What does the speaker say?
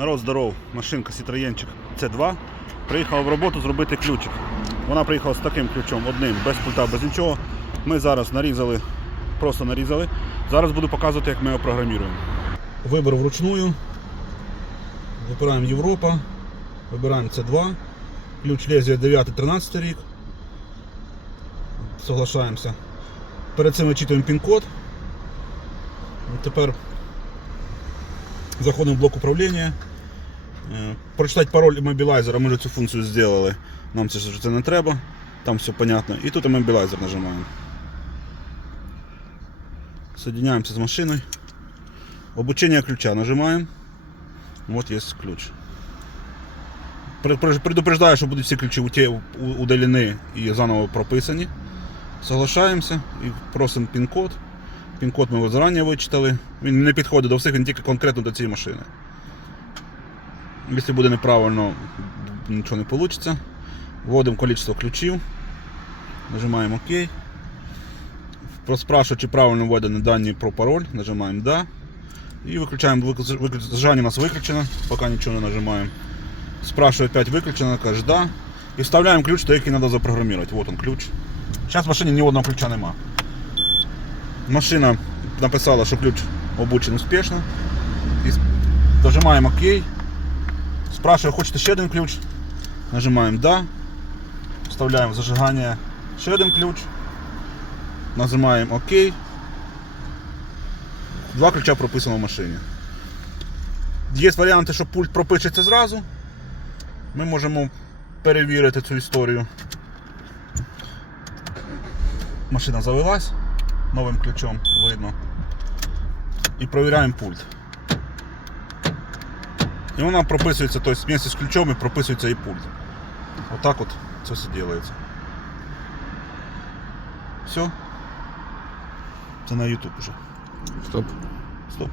Народ здоров, машинка Citroenчик C2. Приїхала в роботу зробити ключик. Вона приїхала з таким ключом, одним, без пульта, без нічого. Ми зараз нарізали, просто нарізали. Зараз буду показувати, як ми його програмуємо. Вибор вручную. Вибираємо Європа. Вибираємо C2. Ключ лезвія 9-13 рік. Соглашаємося. Перед цим вичитуємо пін-код. Тепер заходимо в блок управління. Е, Прочитати пароль іммобілайзера, ми вже цю функцію зробили. Нам це це не треба. Там все понятно. І тут іммобілайзер нажимаємо. Соединяємося з машиною. Обучення ключа нажимаємо. Вот є ключ. Пре- пре- Предупреждаю, що будуть всі ключі удалені і заново прописані. Соглашаємося і просимо пін-код. Пін-код ми зарані вичитали. Він не підходить до всіх, він тільки конкретно до цієї машини. Якщо буде неправильно, нічого не вийде. Вводимо кількість ключів. Нажимаємо ОК. Спрашиваю, чи правильно введені дані про пароль. Нажимаємо Да. І виключаємо виклю- виклю- у нас виключено, поки нічого не нажимаємо. Спрашиваю опять виключено, каже да. І вставляємо ключ, той, який треба запрограмувати. Вот он ключ. Зараз в машині ні одного ключа нема. Машина написала, що ключ обучений успішно. І Нажимаємо ОК. Спрашиваю, хочете ще один ключ? Нажимаємо Да. Вставляємо в зажигання ще один ключ. Нажимаємо ОК. Два ключа прописано в машині. Є варіанти, що пульт пропишеться зразу. Ми можемо перевірити цю історію. Машина завелась новим ключом, видно. І провіряємо пульт. І вона прописується, тобто вместе з ключом і прописується і пульт. Отак от це все робиться. Все. Це на YouTube уже. Стоп. Стоп.